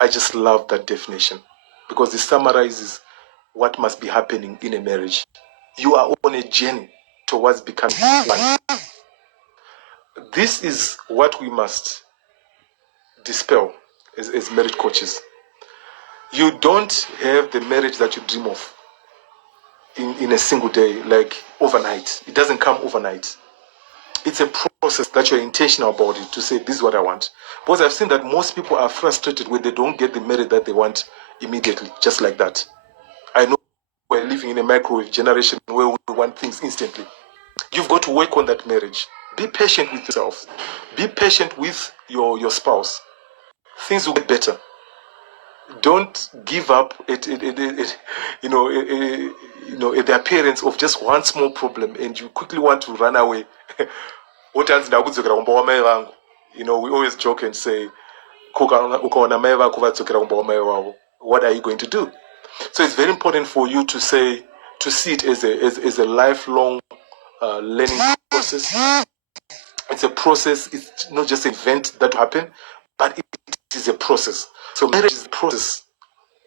I just love that definition because it summarizes what must be happening in a marriage. You are on a journey towards becoming one. This is what we must dispel as marriage coaches. You don't have the marriage that you dream of in a single day, like overnight. It doesn't come overnight. It's a process that you're intentional about it, to say, this is what I want. Because I've seen that most people are frustrated when they don't get the marriage that they want immediately, just like that. I know we're living in a microwave generation where we want things instantly. You've got to work on that marriage. Be patient with yourself. Be patient with your spouse. Things will get better. Don't give up at the appearance of just one small problem and you quickly want to run away. We always joke and say, what are you going to do? So it's very important for you to see it as a lifelong learning process. It's a process. It's not just an event that will happen, but it is a process. So marriage is the process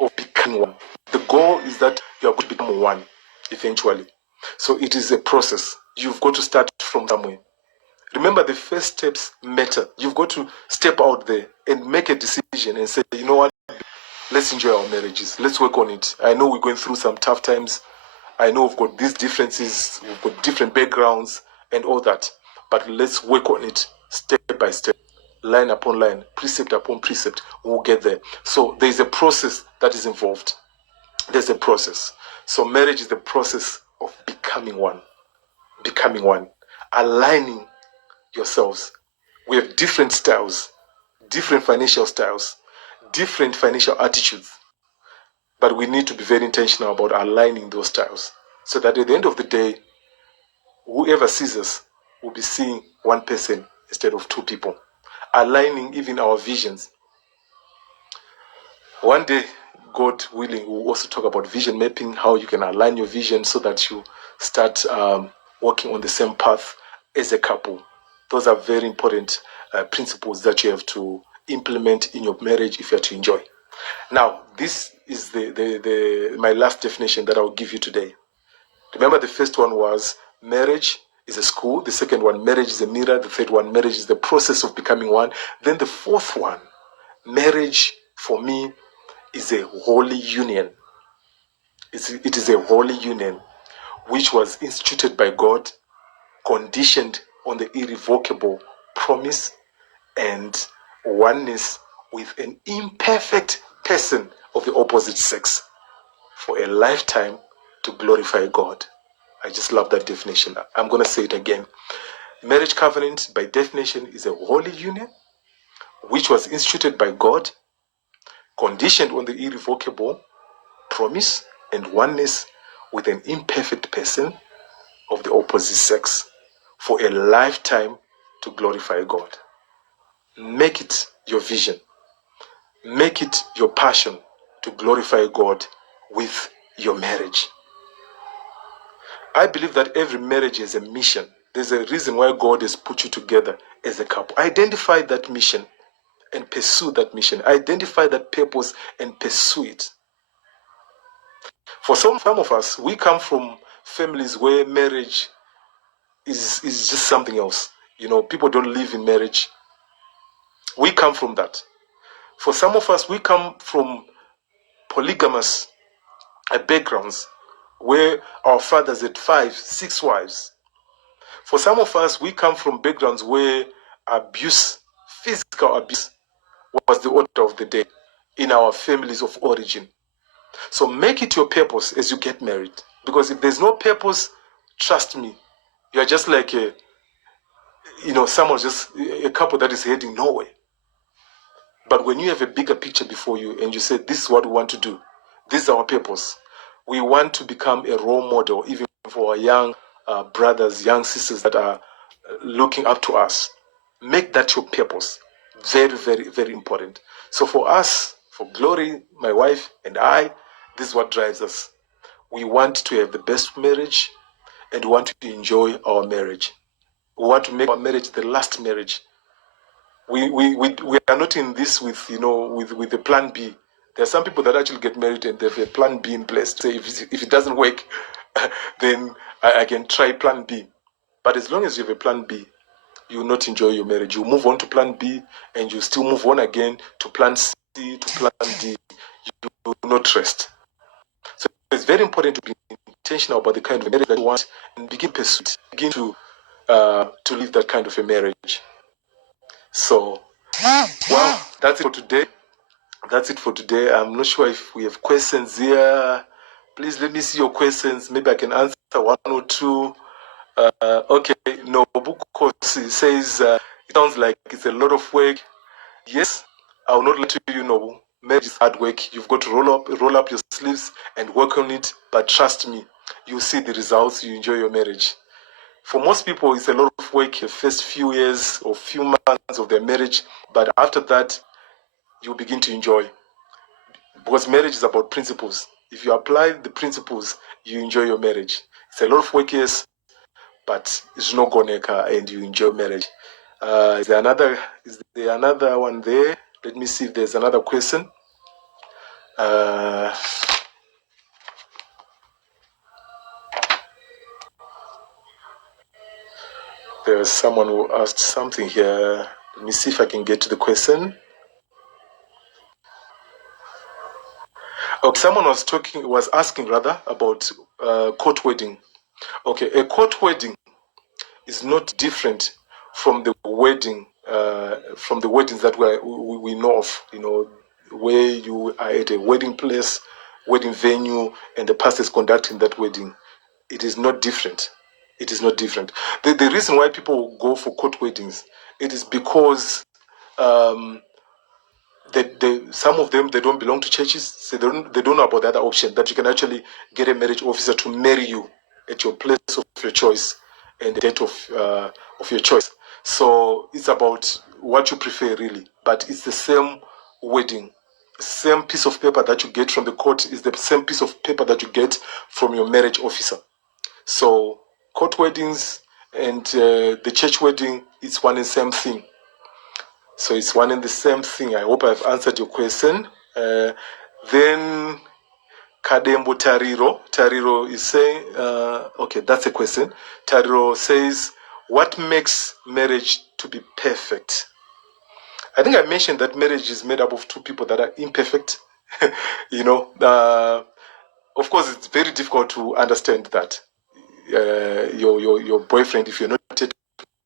of becoming one. The goal is that you are going to become one eventually. So it is a process. You've got to start from somewhere. Remember, the first steps matter. You've got to step out there and make a decision and say, you know what, let's enjoy our marriages. Let's work on it. I know we're going through some tough times. I know we've got these differences. We've got different backgrounds and all that. But let's work on it step by step, line upon line, precept upon precept. We'll get there. So there's a process that is involved. There's a process. So marriage is the process of becoming one. Becoming one. Aligning yourselves. We have different styles, different financial styles, different financial attitudes. But we need to be very intentional about aligning those styles so that at the end of the day, whoever sees us will be seeing one person instead of two people. Aligning even our visions. One day, God willing, we'll also talk about vision mapping, how you can align your vision so that you start working on the same path as a couple. Those are very important principles that you have to implement in your marriage if you are to enjoy. Now, this is my last definition that I'll give you today. Remember, the first one was marriage is a school. The second one, marriage is a mirror. The third one, marriage is the process of becoming one. Then the fourth one, marriage for me is a holy union. It is a holy union which was instituted by God, conditioned on the irrevocable promise and oneness with an imperfect person of the opposite sex for a lifetime to glorify God. I just love that definition. I'm going to say it again. Marriage covenant, by definition, is a holy union which was instituted by God, conditioned on the irrevocable promise and oneness with an imperfect person of the opposite sex for a lifetime to glorify God. Make it your vision. Make it your passion to glorify God with your marriage. I believe that every marriage is a mission. There's a reason why God has put you together as a couple. Identify that mission and pursue that mission. Identify that purpose and pursue it. For some of us, we come from families where marriage is just something else. People don't live in marriage. We come from that. For some of us, we come from polygamous backgrounds where our fathers had 5, 6 wives. For some of us, we come from backgrounds where abuse, physical abuse, was the order of the day in our families of origin. So make it your purpose as you get married. Because if there's no purpose, trust me, you're just like a couple that is heading nowhere. But when you have a bigger picture before you and you say, this is what we want to do, this is our purpose, we want to become a role model even for our young brothers, young sisters that are looking up to us. Make that your purpose. Very, very, very important. So for us, for Glory, my wife and I, this is what drives us. We want to have the best marriage and we want to enjoy our marriage. We want to make our marriage the last marriage We are not in this with, you know, with the plan B. There are some people that actually get married and they have a plan B in place. Say if it doesn't work, then I can try plan B. But as long as you have a plan B, you will not enjoy your marriage. You move on to plan B and you still move on again to plan C, to plan D. You will not rest. So it's very important to be intentional about the kind of marriage that you want and begin pursuit. Begin to live that kind of a marriage. So, wow, that's it for today. That's it for today. I'm not sure if we have questions here. Please let me see your questions. Maybe I can answer one or two. Okay, no, book course says it sounds like it's a lot of work. Yes, I will not let you know. Marriage is hard work. You've got to roll up your sleeves and work on it. But trust me, you see the results. You enjoy your marriage. For most people, it's a lot of work the first few years or few months of their marriage. But after that, you begin to enjoy. Because marriage is about principles. If you apply the principles, you enjoy your marriage. It's a lot of work, yes, but it's no goneka and you enjoy marriage. Is there another one there? Let me see if there's another question. There's someone who asked something here. Let me see if I can get to the question. Okay, someone was asking rather about court wedding. Okay, a court wedding is not different from the weddings that we know of. You know, where you are at a wedding place, wedding venue, and the pastor is conducting that wedding. It is not different. It is not different. The reason why people go for court weddings, it is because some of them, they don't belong to churches, so they don't know about the other option, that you can actually get a marriage officer to marry you at your place of your choice and the date of your choice. So it's about what you prefer, really. But it's the same wedding. Same piece of paper that you get from the court is the same piece of paper that you get from your marriage officer. So court weddings and the church wedding, it's one and the same thing. So it's one and the same thing. I hope I've answered your question. Then Kadembo Tariro is saying, okay, that's a question. Tariro says, what makes marriage to be perfect? I think I mentioned that marriage is made up of two people that are imperfect. You know, of course, it's very difficult to understand that your boyfriend, if you're not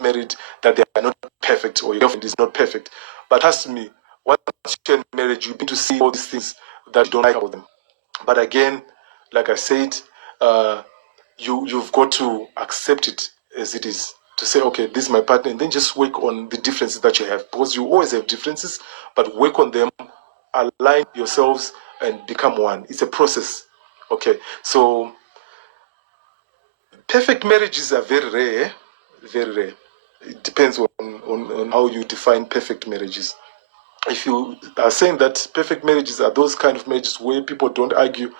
married, that they are not perfect, or your girlfriend is not perfect. But trust me, once you're in marriage, you begin to see all these things that you don't like about them. But again, like I said, you've got to accept it as it is. To say, okay, this is my partner, and then just work on the differences that you have, because you always have differences, but work on them, align yourselves, and become one. It's a process. Okay, so perfect marriages are very rare, very rare. It depends on how you define perfect marriages. If you are saying that perfect marriages are those kind of marriages where people don't argue,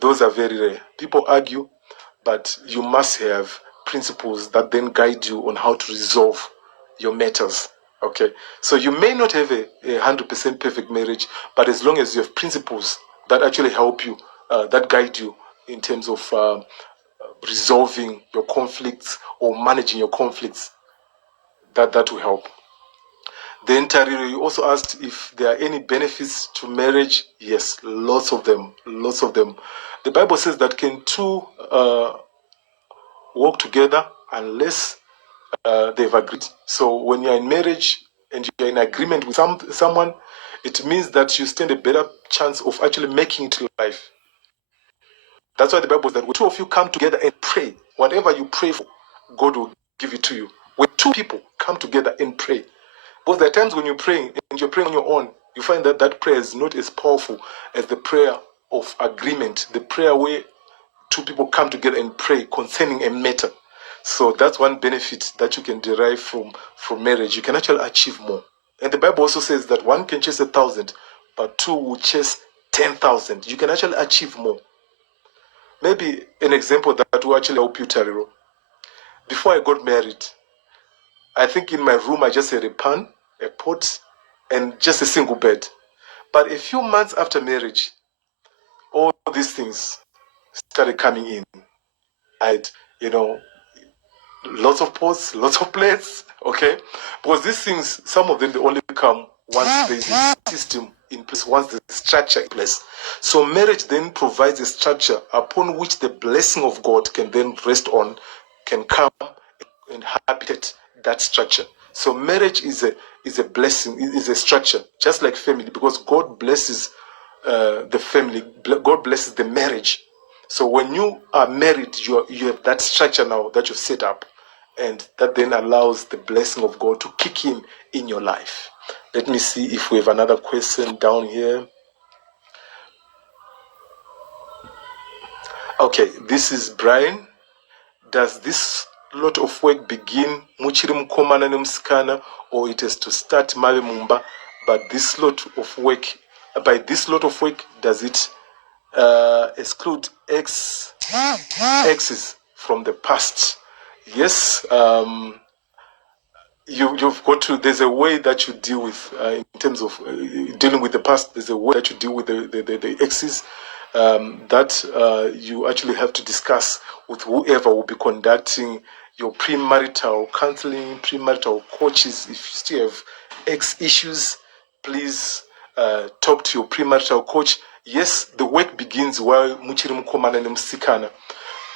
those are very rare. People argue, but you must have principles that then guide you on how to resolve your matters. Okay, so you may not have a 100% perfect marriage, but as long as you have principles that actually help you, that guide you in terms of resolving your conflicts or managing your conflicts, that will help. Then Tariro, you also asked if there are any benefits to marriage. Yes, lots of them, lots of them. The Bible says that can two work together unless they've agreed. So when you're in marriage and you're in agreement with someone, it means that you stand a better chance of actually making it to life. That's why the Bible says that when two of you come together and pray, whatever you pray for, God will give it to you. When two people come together and pray, because there are times when you're praying and you're praying on your own, you find that that prayer is not as powerful as the prayer of agreement, the prayer where two people come together and pray concerning a matter. So that's one benefit that you can derive from marriage. You can actually achieve more. And the Bible also says that one can chase 1,000, but two will chase 10,000. You can actually achieve more. Maybe an example that will actually help you, Tariro. Before I got married, I think in my room I just had a pan a pot, and just a single bed. But a few months after marriage, all these things started coming in. I'd, you know, lots of pots, lots of plates, okay? Because these things, some of them, they only come once there's a system in place, once the structure in place. So marriage then provides a structure upon which the blessing of God can then rest on, can come and habitate that structure. So marriage is a blessing, is a structure, just like family, because God blesses the family, God blesses the marriage. So when you are married, you have that structure now that you've set up, and that then allows the blessing of God to kick in your life. Let me see if we have another question down here. Okay, this is Brian. Does this lot of work begin muchiri mukomana nemusikana, or it has to start mave mumba? But this lot of work, by this lot of work, does it exclude exes from the past? Yes. You've got to, there's a way that you deal with in terms of dealing with the past. There's a way that you deal with the exes that you actually have to discuss with whoever will be conducting your premarital counseling, premarital coaches. If you still have ex issues, please talk to your premarital coach. Yes, the work begins while muchiri mukomana nemusikana.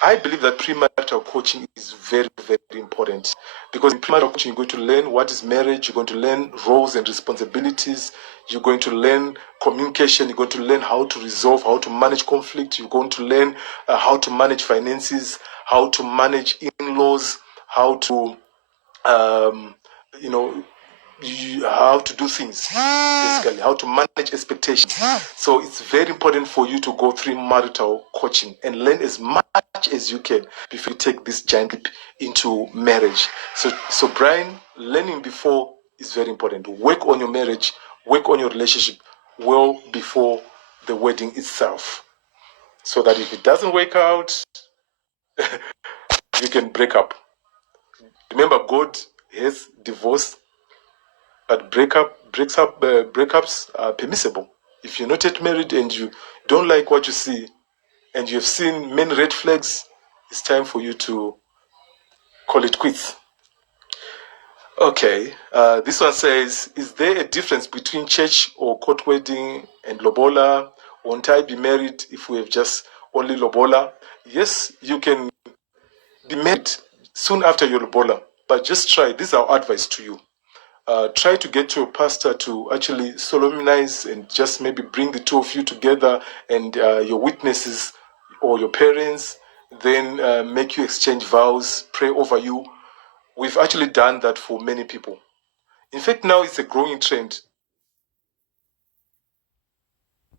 I believe that premarital coaching is very, very important, because in premarital coaching, you're going to learn what is marriage, you're going to learn roles and responsibilities, you're going to learn communication, you're going to learn how to resolve, how to manage conflict, you're going to learn how to manage finances, how to manage in-laws, how to, you know, how to do things, basically how to manage expectations. So it's very important for you to go through marital coaching and learn as much as you can before you take this giant leap into marriage. So Brian, learning before is very important. Work on your marriage, work on your relationship well before the wedding itself, so that if it doesn't work out, you can break up. Remember, God has divorce, but breakups are permissible. If you're not yet married and you don't like what you see, and you've seen many red flags, it's time for you to call it quits. Okay, this one says, is there a difference between church or court wedding and lobola? Won't I be married if we have just only lobola? Yes, you can be married soon after your lobola, but just try. This is our advice to you. Try to get your pastor to actually solemnize and just maybe bring the two of you together, and your witnesses or your parents, then make you exchange vows, pray over you. We've actually done that for many people. In fact, now it's a growing trend